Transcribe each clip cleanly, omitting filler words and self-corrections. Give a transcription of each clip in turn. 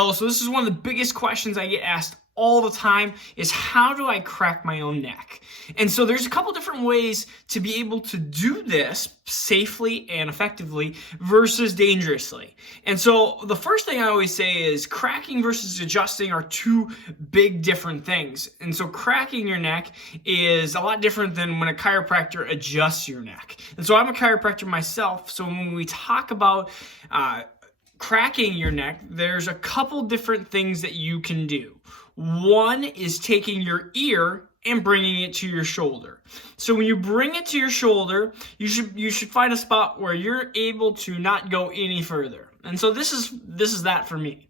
Oh, so this is one of the biggest questions I get asked all the time is how do I crack my own neck? And so there's a couple different ways to be able to do this safely and effectively versus dangerously. And so the first thing I always say is cracking versus adjusting are two big different things. And so cracking your neck is a lot different than when a chiropractor adjusts your neck. And so I'm a chiropractor myself. So when we talk about cracking your neck, there's a couple different things that you can do. One is taking your ear and bringing it to your shoulder. So when you bring it to your shoulder, you should find a spot where you're able to not go any further. And so this is that for me.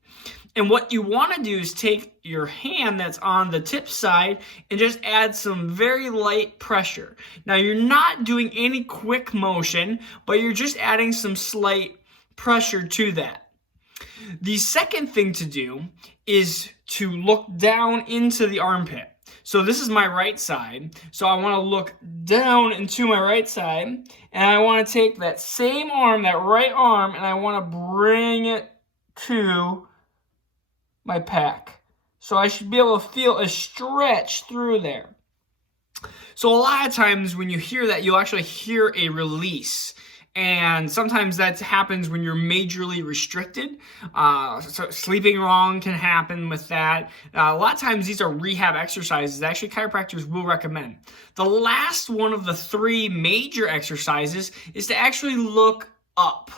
And what you want to do is take your hand that's on the tip side and just add some very light pressure. Now you're not doing any quick motion, but you're just adding some slight pressure to that. The second thing to do is to look down into the armpit. So this is my right side. So I want to look down into my right side, and I want to take that same arm, that right arm, and I want to bring it to my pec. So I should be able to feel a stretch through there. So a lot of times when you hear that, you'll actually hear a release. And sometimes that happens when you're majorly restricted. So sleeping wrong can happen with that. A lot of times these are rehab exercises that actually chiropractors will recommend. The last one of the three major exercises is to actually look up.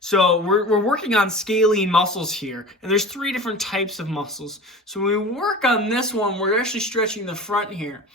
So we're working on scalene muscles here, and there's three different types of muscles. So when we work on this one, we're actually stretching the front here.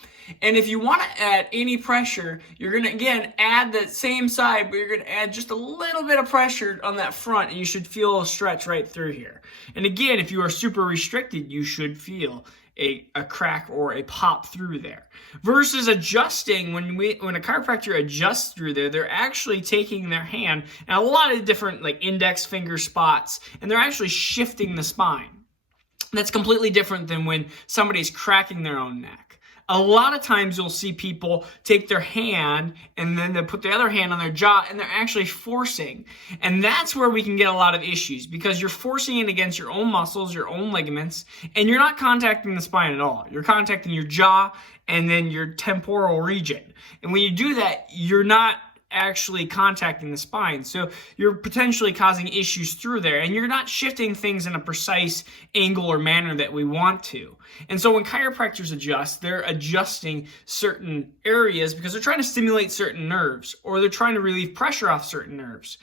And if you want to add any pressure, you're going to, again, add that same side, but you're going to add just a little bit of pressure on that front, and you should feel a stretch right through here. And again, if you are super restricted, you should feel a crack or a pop through there. Versus adjusting, when a chiropractor adjusts through there, they're actually taking their hand and a lot of different like index finger spots, and they're actually shifting the spine. That's completely different than when somebody's cracking their own neck. A lot of times you'll see people take their hand and then they put the other hand on their jaw and they're actually forcing. And that's where we can get a lot of issues because you're forcing it against your own muscles, your own ligaments, and you're not contacting the spine at all. You're contacting your jaw and then your temporal region. And when you do that, you're not actually contacting the spine. So you're potentially causing issues through there, and you're not shifting things in a precise angle or manner that we want to. And so when chiropractors adjust, they're adjusting certain areas because they're trying to stimulate certain nerves, or they're trying to relieve pressure off certain nerves.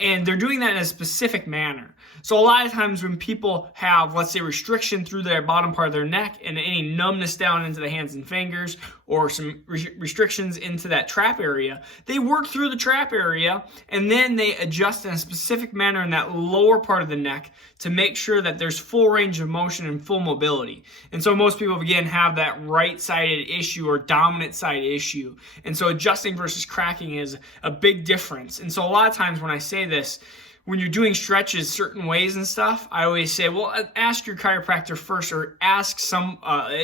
And they're doing that in a specific manner. So a lot of times when people have, let's say, restriction through their bottom part of their neck and any numbness down into the hands and fingers or some restrictions into that trap area, they work through the trap area and then they adjust in a specific manner in that lower part of the neck to make sure that there's full range of motion and full mobility. And so most people, again, have that right-sided issue or dominant side issue. And so adjusting versus cracking is a big difference. And so a lot of times when I say this, when you're doing stretches certain ways and stuff, I always say, well, ask your chiropractor first, or ask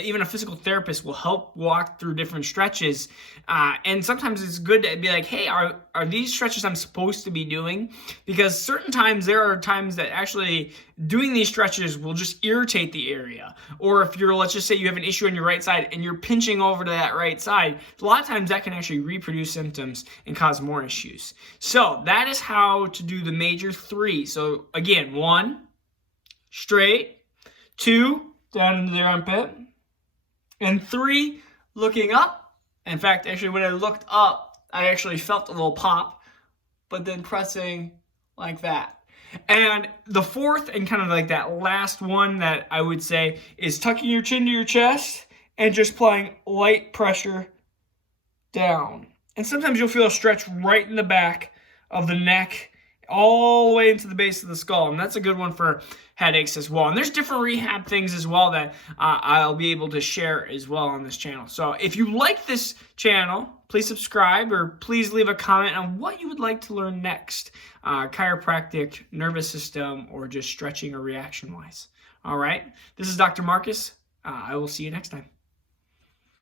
even a physical therapist will help walk through different stretches. And sometimes it's good to be like, hey, are these stretches I'm supposed to be doing? Because there are times that actually doing these stretches will just irritate the area. Or if let's just say you have an issue on your right side and you're pinching over to that right side, a lot of times that can actually reproduce symptoms and cause more issues. So that is how to do the major three. So again, 1, straight, 2, down into the armpit, and 3, looking up. In fact, actually, when I looked up, I actually felt a little pop, but then pressing like that. And the fourth and kind of like that last one that I would say is tucking your chin to your chest and just applying light pressure down. And sometimes you'll feel a stretch right in the back of the neck all the way into the base of the skull. And that's a good one for headaches as well. And there's different rehab things as well that I'll be able to share as well on this channel. So if you like this channel, please subscribe or please leave a comment on what you would like to learn next, chiropractic, nervous system, or just stretching or reaction wise. All right. This is Dr. Marcus. I will see you next time.